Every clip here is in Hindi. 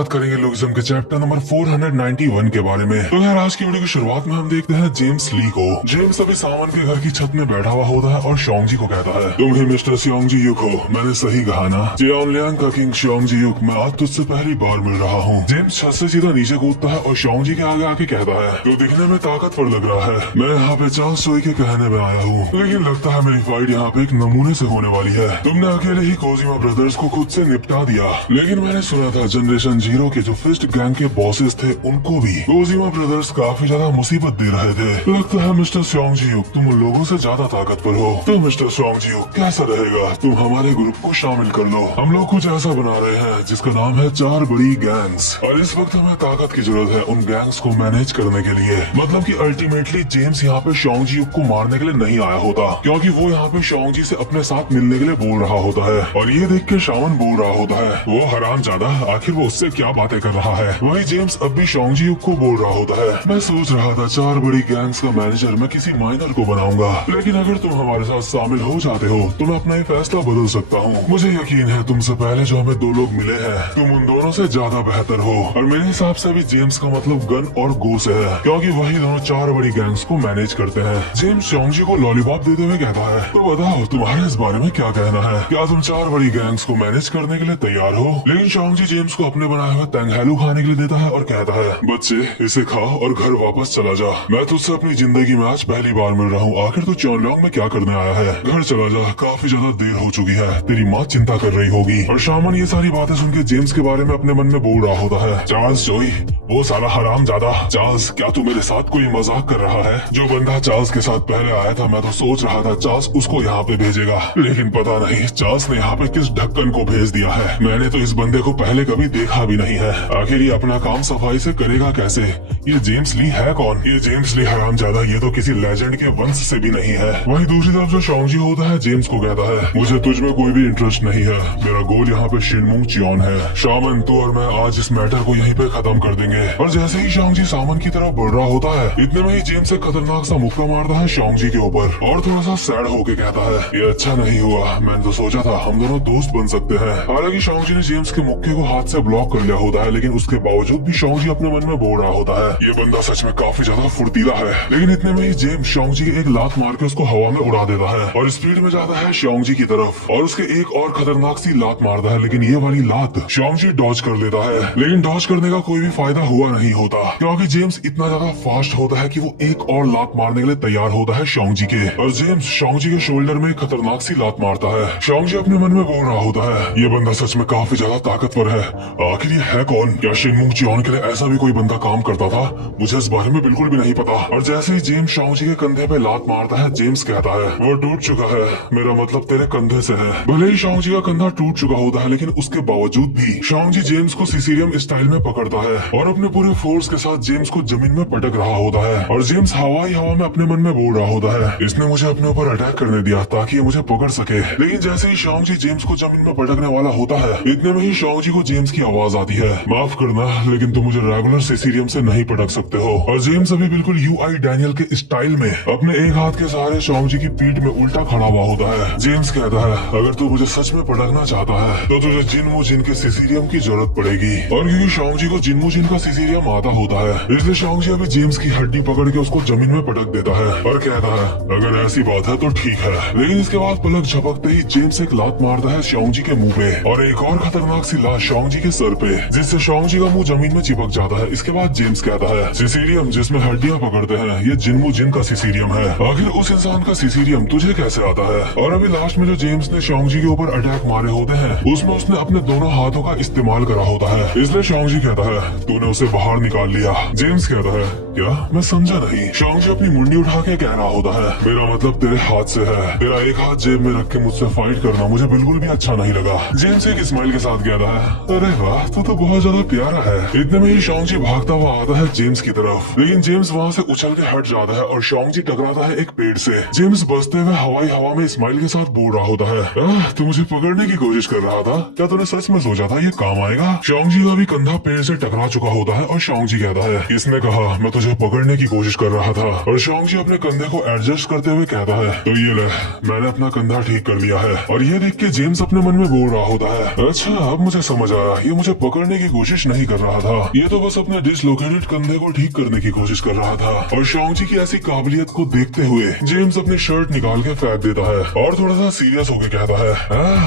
बात करेंगे लोगिज्म के चैप्टर नंबर 491 के बारे में। तो यार आज की वीडियो की शुरुआत में हम देखते हैं जेम्स ली को। जेम्स अभी सामान के घर की छत में बैठा हुआ होता है और शोंग जी को कहता है, तुम ही मिस्टर श्योंग जी युक हो, मैंने सही कहा ना? जियानलियांग का किंग श्योंग जी युक, मैं आज तुझसे पहली बार मिल रहा हूँ। जेम्स छत से सीधा नीचे कूदता है और श्योंग जी के आगे आके कहता है, तो दिखने में ताकतवर लग रहा है, मैं यहाँ पे चार्ल्स चोई के कहने में आया हूँ, लेकिन लगता है मेरी फाइट यहाँ पे एक नमूने से होने वाली है। तुमने अकेले ही कोजिमा ब्रदर्स को खुद से निपटा दिया, लेकिन मैंने सुना था जनरेशन जीरो के जो फिस्ट गैंग के बॉसेस थे उनको भी कोजिमा ब्रदर्स काफी ज्यादा मुसीबत दे रहे थे। लगता है मिस्टर श्योंग जी युक तुम उन लोगों से ज्यादा ताकतवर हो। तो मिस्टर श्योंग जी युक कैसा रहेगा तुम हमारे ग्रुप को शामिल कर लो। हम लोग कुछ ऐसा बना रहे हैं जिसका नाम है 4 बड़ी गैंग्स, और इस वक्त हमें ताकत की जरूरत है उन गैंग्स को मैनेज करने के लिए। मतलब कि अल्टीमेटली जेम्स यहाँ पे श्योंग जी युक को मारने के लिए नहीं आया होता, क्योंकि वो यहाँ पे श्योंग जी से अपने साथ मिलने के लिए बोल रहा होता है। और ये देख के शामन बोल रहा होता है, वो हरामजादा आखिर वो उससे क्या बातें कर रहा है। वही जेम्स अब भी श्योंग जी युक को बोल रहा होता है, मैं सोच रहा था 4 बड़ी गैंग्स का मैनेजर मैं किसी माइनर को बनाऊंगा, लेकिन अगर तुम हमारे साथ शामिल हो जाते हो तो मैं अपना ये फैसला बदल सकता हूँ। मुझे यकीन है तुमसे पहले जो हमें 2 लोग मिले हैं तुम उन दोनों से ज्यादा बेहतर हो। और मेरे हिसाब से भी जेम्स का मतलब गन और गो से है, क्योंकि वही दोनों 4 बड़ी गैंग्स को मैनेज करते हैं। जेम्स श्योंग जी को लॉलीपॉप देते हुए कहता है, तो बताओ तुम्हारे इस बारे में क्या कहना है, क्या तुम 4 बड़ी गैंग्स को मैनेज करने के लिए तैयार हो? लेकिन श्योंग जी जेम्स को अपने बनाए हुए तंगहैलू खाने के लिए देता है और कहता है, बच्चे इसे खाओ और घर वापस चला जा, मैं तुझसे अपनी जिंदगी में आज पहली बार मिल रहा हूँ, आखिर तू चॉनलोंग में क्या करने आया है? घर चला जा, काफी ज्यादा देर हो चुकी है, तेरी माँ चिंता कर रही होगी। और शामन ये सारी बातें सुन के जेम्स के बारे में अपने मन में बोल रहा होता है, चार्ल्स चोई वो साला हरामजादा, चार्ल्स क्या तू मेरे साथ कोई मजाक कर रहा है? जो बंदा चार्ल्स के साथ पहले आया था मैं तो सोच रहा था चार्ल्स उसको यहाँ पे भेजेगा, लेकिन पता नहीं चार्ल्स ने यहाँ पे किस ढक्कन को भेज दिया है। मैंने तो इस बंदे को पहले कभी देखा भी नहीं है, आखिर ये अपना काम सफाई से करेगा कैसे? ये जेम्स ली है कौन? ये जेम्स ली हरामजादा ये तो किसी लेजेंड के वंश से भी नहीं है। वहीं दूसरी तरफ जो श्योंग जी होता है जेम्स को कहता है, मुझे तुझ में कोई भी इंटरेस्ट नहीं है, मेरा गोल यहाँ पे शिनमुंग चियोन है। शामन तू और मैं आज इस मैटर को यहीं पे खत्म कर देंगे। और जैसे ही श्योंग जी सामन की तरफ बढ़ रहा होता है इतने में ही जेम्स एक खतरनाक सा मुक्का मारता है श्योंग जी के ऊपर और थोड़ा सा सैड होके कहता है, ये अच्छा नहीं हुआ, मैंने तो सोचा था हम दोनों दोस्त बन सकते हैं। हालांकि श्योंग जी ने जेम्स के मुक्के को हाथ से ब्लॉक कर लिया होता है, लेकिन उसके बावजूद भी श्योंग जी अपने मन में बोल रहा होता है, ये बंदा सच में काफी ज्यादा फुर्तीला है। लेकिन इतने में ही जेम्स श्योंग जी की एक लात मार के उसको हवा में उड़ा देता है और स्पीड में जाता है श्योंग जी की तरफ और उसके एक और खतरनाक सी लात मारता है, लेकिन ये वाली लात श्योंग जी डॉज कर लेता है। लेकिन डॉज करने का कोई भी फायदा हुआ नहीं होता, क्योंकि जेम्स इतना ज्यादा फास्ट होता है कि वो एक और लात मारने के लिए तैयार होता है श्योंग जी के, और जेम्स श्योंग जी के शोल्डर में खतरनाक सी लात मारता है। श्योंग जी अपने मन में बोल रहा होता है, ये बंदा सच में काफी ज्यादा ताकतवर है, आखिर ये है कौन? क्या शिनमुंग चियोन के लिए ऐसा भी कोई बंदा काम करता था? मुझे इस बारे में बिल्कुल भी नहीं पता। और जैसे ही जेम्स श्योंग जी के कंधे पे लात मारता है जेम्स कहता है, वो टूट चुका है, मेरा मतलब तेरे कंधे से है। भले ही श्योंग जी का कंधा टूट चुका होता है, लेकिन उसके बावजूद भी श्योंग जी जेम्स को सिसिलियम स्टाइल में पकड़ता है और अपने पूरे फोर्स के साथ जेम्स को जमीन में पटक रहा होता है। और जेम्स हवा ही हवा में अपने मन में बोल रहा होता है, इसने मुझे अपने ऊपर अटैक करने दिया ताकि ये मुझे पकड़ सके। लेकिन जैसे ही श्योंग जी जेम्स को जमीन में पटकने वाला होता है इतने में ही श्योंग जी को जेम्स की आवाज आती है, माफ करना लेकिन तुम मुझे रेगुलर सिसिलियम से नहीं पटक सकते हो। और जेम्स अभी बिल्कुल यूआई डैनियल के स्टाइल में अपने एक हाथ के सहारे श्योंग जी की पीठ में उल्टा खड़ा हुआ होता है। जेम्स कहता है, अगर तू मुझे सच में पटकना चाहता है तो तुझे जिनमू जिन के सिसिलियम की जरूरत पड़ेगी। और क्योंकि श्योंग जी को जिनमू जिन का सिसिलियम आता होता है इसलिए श्योंग जी अभी जेम्स की हड्डी पकड़ के उसको जमीन में पटक देता है और कहता है, अगर ऐसी बात है तो ठीक है। लेकिन इसके बाद पलक झपकते ही जेम्स एक लात मारता है श्योंग जी के मुंह पे और एक और खतरनाक सी लात श्योंग जी के सर पे, जिससे श्योंग जी का मुंह जमीन में चिपक जाता है। इसके बाद जेम्स कहता है, सिसिलियम जिसमें हड्डियां पकड़ते हैं ये जिनमू जिन का सिसिलियम है, आखिर उस इंसान का सिसिलियम तुझे कैसे आता है? और अभी लास्ट में जो जेम्स ने श्योंग जी के ऊपर अटैक मारे होते हैं उसमें उसने अपने दोनों हाथों का इस्तेमाल करा होता है, इसलिए श्योंग जी कहता है, तूने उसे बाहर निकाल लिया। जेम्स कहता है, क्या? मैं समझा नहीं। श्योंग जी अपनी मुंडी उठा के कह रहा होता है, मेरा मतलब तेरे हाथ से है, तेरा एक हाथ जेब में रख के मुझसे फाइट करना मुझे बिल्कुल भी अच्छा नहीं लगा। जेम्स एक स्माइल के साथ कहता है, अरे वाह तू तो बहुत ज्यादा प्यारा है। इतने में ही श्योंग जी भागता हुआ आता है जेम्स की तरफ, लेकिन जेम्स वहाँ से उछल के हट जाता है और श्योंग जी टकराता है एक पेड़ से। जेम्स बसते हुए हवाई हवा में स्माइल के साथ बोल रहा होता है, तू मुझे पकड़ने की कोशिश कर रहा था, क्या तूने सच में सोचा था ये काम आएगा? श्योंग जी का भी कंधा पेड़ से टकरा चुका होता है और श्योंग जी कहता है, इसने कहा मैं तुझे पकड़ने की कोशिश कर रहा था। और शॉन्गजी अपने कंधे को एडजस्ट करते हुए कहता है, तो ये ले, मैंने अपना कंधा ठीक कर लिया है। और ये देख के जेम्स अपने मन में बोल रहा होता है, अच्छा अब मुझे समझ आया, ये मुझे पकड़ने की कोशिश नहीं कर रहा था, ये तो बस अपने डिसलोकेटेड कंधे को ठीक करने की कोशिश कर रहा था। और शॉन्गजी की ऐसी काबिलियत को देखते हुए जेम्स अपनी शर्ट निकाल के फेंक देता है और थोड़ा सा सीरियस होकर कहता है,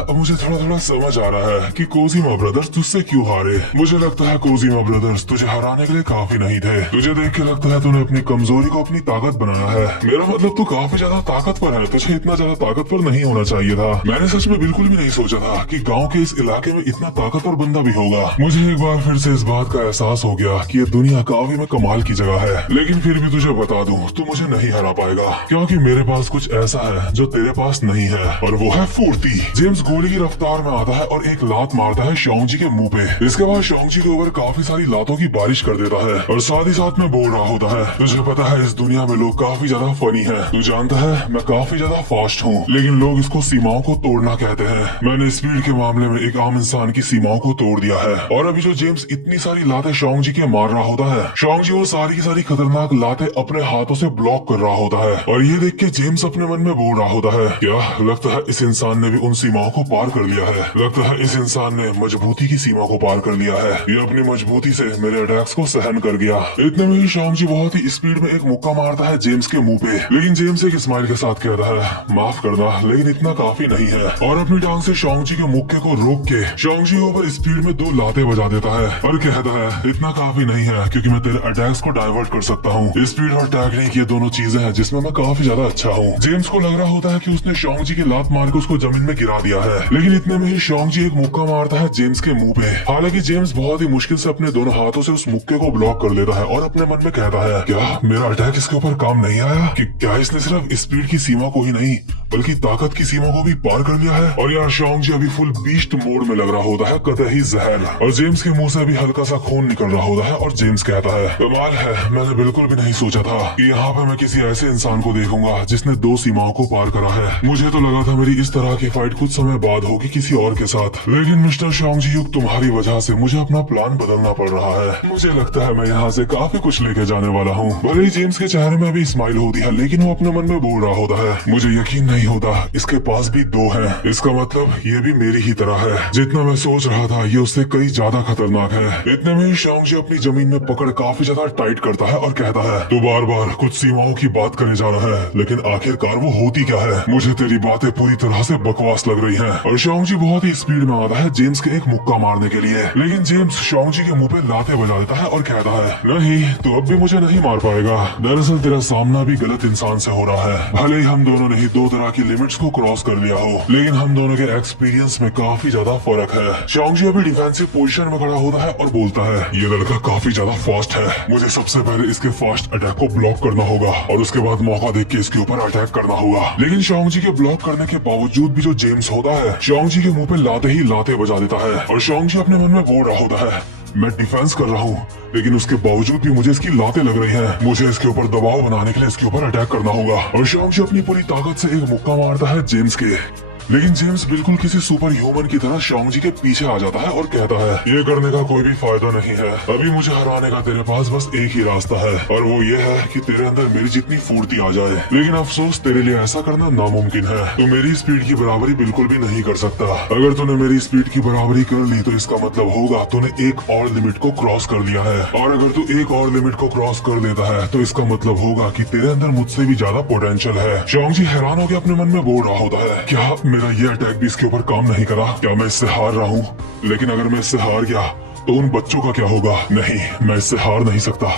अब मुझे थोड़ा थोड़ा समझ आ रहा है कि कोजीमा ब्रदर्स तुझसे क्यों हारे। मुझे लगता है कोजीमा ब्रदर्स तुझे हराने के लिए काफी नहीं थे। तुझे देख के लगता है तूने अपनी कमजोरी को अपनी ताकत बनाया है। मेरा मतलब तू काफी ज्यादा ताकतवर है, तुझे इतना ज्यादा ताकतवर नहीं होना चाहिए था। मैंने सच में बिल्कुल भी नहीं सोचा था कि गांव के इस इलाके में इतना ताकतवर बंदा भी होगा। मुझे एक बार फिर से इस बात का एहसास हो गया कि ये दुनिया काफी में कमाल की जगह है। लेकिन फिर भी तुझे बता दूं, तू मुझे नहीं हरा पाएगा, क्योंकि मेरे पास कुछ ऐसा है जो तेरे पास नहीं है, और वो है फुर्ती। जेम्स गोली की रफ्तार में आता है और एक लात मारता है शॉन्गजी के मुंह पे। इसके बाद शॉन्गजी के ऊपर काफी सारी लातों की बारिश कर देता है और साथ ही साथ में बोल रहा होता है, तुझे पता है इस दुनिया में लोग काफी ज्यादा फनी हैं। तू जानता है मैं काफी ज्यादा फास्ट हूँ, लेकिन लोग इसको सीमाओं को तोड़ना कहते हैं। मैंने स्पीड के मामले में एक आम इंसान की सीमाओं को तोड़ दिया है। और अभी जो जेम्स इतनी सारी लातें शॉन्गजी के मार रहा होता है, शॉन्गजी वो सारी की सारी खतरनाक लातें अपने हाथों से ब्लॉक कर रहा होता है। और ये देख के जेम्स अपने मन में बोल रहा होता है, क्या लगता है इस इंसान ने भी उन सीमाओं को पार कर लिया है। लगता है इस इंसान ने मजबूती की सीमा को पार कर लिया है। ये अपनी मजबूती से मेरे अटैक्स को सहन कर गया। इतने में ही शॉन्गजी बहुत ही स्पीड में एक मुक्का मारता है जेम्स के मुंह पे, लेकिन जेम्स एक स्माइल के साथ कहता है, माफ करना लेकिन इतना काफी नहीं है। और अपनी टांग से शॉन्गजी के मुक्के को रोक के शॉन्गजी के ऊपर स्पीड में 2 लातें बजा देता है और कहता है, इतना काफी नहीं है क्योंकि मैं तेरे अटैक्स को डाइवर्ट कर सकता हूँ। स्पीड और टेक्निक ये दोनों चीजें हैं जिसमें मैं काफी ज्यादा अच्छा हूँ। जेम्स को लग रहा होता है कि उसने शॉन्गजी की लात मार के उसको जमीन में गिरा दिया है, लेकिन इतने में ही शॉन्गजी एक मुक्का मारता है जेम्स के मुंह पे। हालांकि जेम्स बहुत ही मुश्किल से अपने दोनों हाथों से उस मुक्के को ब्लॉक कर लेता है और अपने मन में कहता है, क्या मेरा अटैक इसके ऊपर काम नहीं आया? कि क्या इसने सिर्फ स्पीड की सीमा को ही नहीं बल्कि ताकत की सीमा को भी पार कर लिया है? और यार शॉन्गजी अभी फुल बीस्ट मोड में लग रहा होता है, कतई जहर। और जेम्स के मुंह से भी हल्का सा खून निकल रहा होता है और जेम्स कहता है, कमाल है, मैंने बिल्कुल भी नहीं सोचा था कि यहाँ पे मैं किसी ऐसे इंसान को देखूंगा जिसने 2 सीमाओं को पार करा है। मुझे तो लगा था मेरी इस तरह की फाइट कुछ समय बाद होगी किसी और के साथ, लेकिन मिस्टर शॉन्गजी युग तुम्हारी वजह से मुझे अपना प्लान बदलना पड़ रहा है। मुझे लगता है मैं यहाँ से काफी कुछ लेके जाने वाला हूँ। भले ही जेम्स के चेहरे में भी स्माइल होती है, लेकिन वो अपने मन में बोल रहा होता है, मुझे यकीन नहीं होता इसके पास भी 2 हैं। इसका मतलब ये भी मेरी ही तरह है। जितना मैं सोच रहा था ये उससे कई ज्यादा खतरनाक है। इतने में शॉन्गजी अपनी जमीन में पकड़ काफी ज्यादा टाइट करता है और कहता है, तू बार बार कुछ सीमाओं की बात करने जा रहा है, लेकिन आखिरकार वो होती क्या है? मुझे तेरी बातें पूरी तरह से बकवास लग रही हैं। और शॉन्गजी बहुत ही स्पीड में आता है जेम्स के एक मुक्का मारने के लिए, लेकिन जेम्स शॉन्गजी के मुंह पे लाते बजा देता है और कहता है, नहीं तू अब भी मुझे नहीं मार पाएगा। दरअसल तेरा सामना भी गलत इंसान से हो रहा है। भले ही हम दोनों ने ही 2 तरह की लिमिट्स को क्रॉस कर लिया हो, लेकिन हम दोनों के एक्सपीरियंस में काफी ज्यादा फर्क है। शॉन्गजी अभी डिफेंसिव पोजीशन में खड़ा होता है और बोलता है, ये लड़का काफी ज्यादा फास्ट है, मुझे सबसे पहले इसके फास्ट अटैक को ब्लॉक करना होगा और उसके बाद मौका देख के इसके ऊपर अटैक करना होगा। लेकिन शॉन्गजी के ब्लॉक करने के बावजूद भी जो जेम्स होता है शॉन्गजी के मुंह पे लाते ही लाते बजा देता है। और शॉन्गजी अपने मन में बोल रहा होता है, मैं डिफेंस कर रहा हूँ, लेकिन उसके बावजूद भी मुझे इसकी लातें लग रही हैं। मुझे इसके ऊपर दबाव बनाने के लिए इसके ऊपर अटैक करना होगा। और शॉन्गजी अपनी पूरी ताकत से एक मुक्का मारता है जेम्स के, लेकिन जेम्स बिल्कुल किसी सुपर ह्यूमन की तरह शॉन्गजी के पीछे आ जाता है और कहता है, ये करने का कोई भी फायदा नहीं है। अभी मुझे हराने का तेरे पास बस एक ही रास्ता है, और वो ये है कि तेरे अंदर मेरी जितनी फुर्ती आ जाए। लेकिन अफसोस तेरे लिए ऐसा करना नामुमकिन है। तू मेरी स्पीड की बराबरी बिल्कुल भी नहीं कर सकता। अगर तूने मेरी स्पीड की बराबरी कर ली तो इसका मतलब होगा तूने एक और लिमिट को क्रॉस कर लिया है, और अगर तू एक और लिमिट को क्रॉस कर लेता है तो इसका मतलब होगा कि तेरे अंदर मुझसे भी ज्यादा पोटेंशियल है। शॉन्गजी हैरान होकर अपने मन में बोल रहा होता है, क्या मेरा ये अटैक भी इसके ऊपर काम नहीं करा? क्या मैं इससे हार रहा हूँ? लेकिन अगर मैं इससे हार गया तो उन बच्चों का क्या होगा? नहीं, मैं इससे हार नहीं सकता।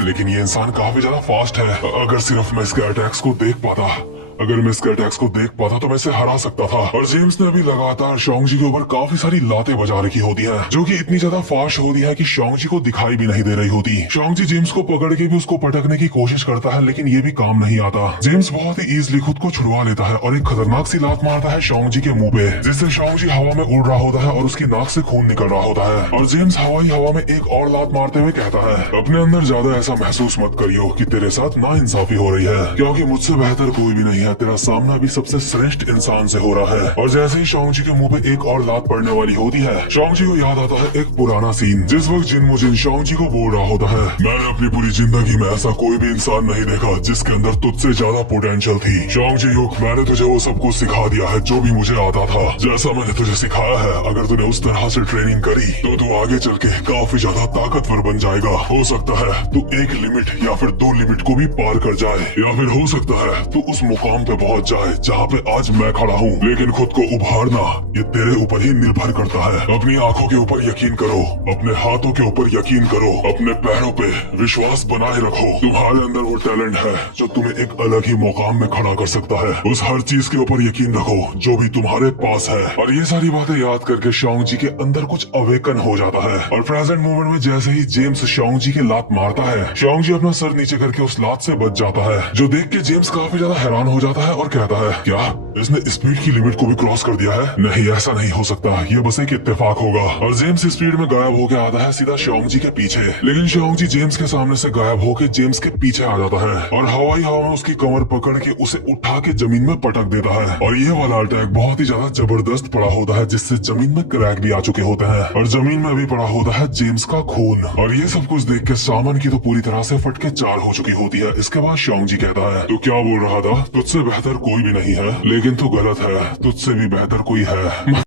लेकिन ये इंसान काफी ज्यादा फास्ट है। अगर सिर्फ मैं इसके अटैक्स को देख पाता, अगर मैं इसके अटैक्स को देख पाता तो मैं इसे हरा सकता था। और जेम्स ने अभी लगातार शॉन्गजी के ऊपर काफी सारी लातें बजा रखी होती हैं, जो कि इतनी ज्यादा फास्ट होती है कि शॉन्गजी को दिखाई भी नहीं दे रही होती। शॉन्गजी जेम्स को पकड़ के भी उसको पटकने की कोशिश करता है, लेकिन ये भी काम नहीं आता। जेम्स बहुत ही इजीली खुद को छुड़वा लेता है और एक खतरनाक सी लात मारता है शॉन्गजी के मुंह पे, जिससे शॉन्गजी हवा में उड़ रहा होता है और उसकी नाक से खून निकल रहा होता है। और जेम्स हवाई हवा में एक और लात मारते हुए कहता है, अपने अंदर ज्यादा ऐसा महसूस मत करियो कि तेरे साथ नाइंसाफी हो रही है, क्योंकि मुझसे बेहतर कोई भी नहीं है, तेरा सामना भी सबसे श्रेष्ठ इंसान से हो रहा है। और जैसे ही शोंग जी के मुंह पे एक और लात पड़ने वाली होती है, शोंग जी को याद आता है एक पुराना सीन, जिस वक्त जिन मुजिन शोंग जी को बोल रहा होता है, मैंने अपनी पूरी जिंदगी में ऐसा कोई भी इंसान नहीं देखा जिसके अंदर तुझसे ज्यादा पोटेंशियल थी। शोंग जी युक, मैंने तुझे वो सब कुछ सिखा दिया है जो भी मुझे आता था। जैसा मैंने तुझे सिखाया है, अगर तूने उस तरह से ट्रेनिंग करी तो तू आगे चल के काफी ज्यादा ताकतवर बन जाएगा। हो सकता है तू एक लिमिट या फिर 2 लिमिट को भी पार कर जाए, या फिर हो सकता है तू उस मुकाम पे पहुंच जाए जहाँ पे आज मैं खड़ा हूँ। लेकिन खुद को उभारना ये तेरे ऊपर ही निर्भर करता है। अपनी आंखों के ऊपर यकीन करो, अपने हाथों के ऊपर यकीन करो, अपने पैरों पे विश्वास बनाए रखो। तुम्हारे अंदर वो टैलेंट है जो तुम्हें एक अलग ही मुकाम में खड़ा कर सकता है। उस हर चीज के ऊपर यकीन रखो जो भी तुम्हारे पास है। और ये सारी बातें याद करके शोंग जी के अंदर कुछ अवेकन हो जाता है। और प्रेजेंट मोमेंट में जैसे ही जेम्स शोंग जी की लात मारता है, शोंग जी अपना सर नीचे करके उस लात से बच जाता है, जो देख के जेम्स काफी ज्यादा हैरान हो जाता है और कहता है, क्या इसने स्पीड की लिमिट को भी क्रॉस कर दिया है? नहीं, ऐसा नहीं हो सकता, ये बस एक इत्तेफाक होगा। और जेम्स स्पीड में गायब होके आता है सीधा शोंग जी के पीछे। लेकिन शोंग जी जेम्स के सामने से गायब होके जेम्स के पीछे आ जाता है और हवाई हवा में उसकी कमर पकड़ के उसे उठा के जमीन में पटक देता है। और ये वाला अटैक बहुत ही ज्यादा जबरदस्त पड़ा होता है, जिससे जमीन में क्रैक भी आ चुके होते हैं और जमीन में भी पड़ा होता है जेम्स का खून। और ये सब कुछ देख के सामान की तो पूरी तरह से फट के 4 हो चुकी होती है। इसके बाद शोंग जी कहता है, तो क्या बोल रहा था, तुझसे बेहतर कोई भी नहीं है, लेकिन तू गलत है, तुझसे भी बेहतर कोई है।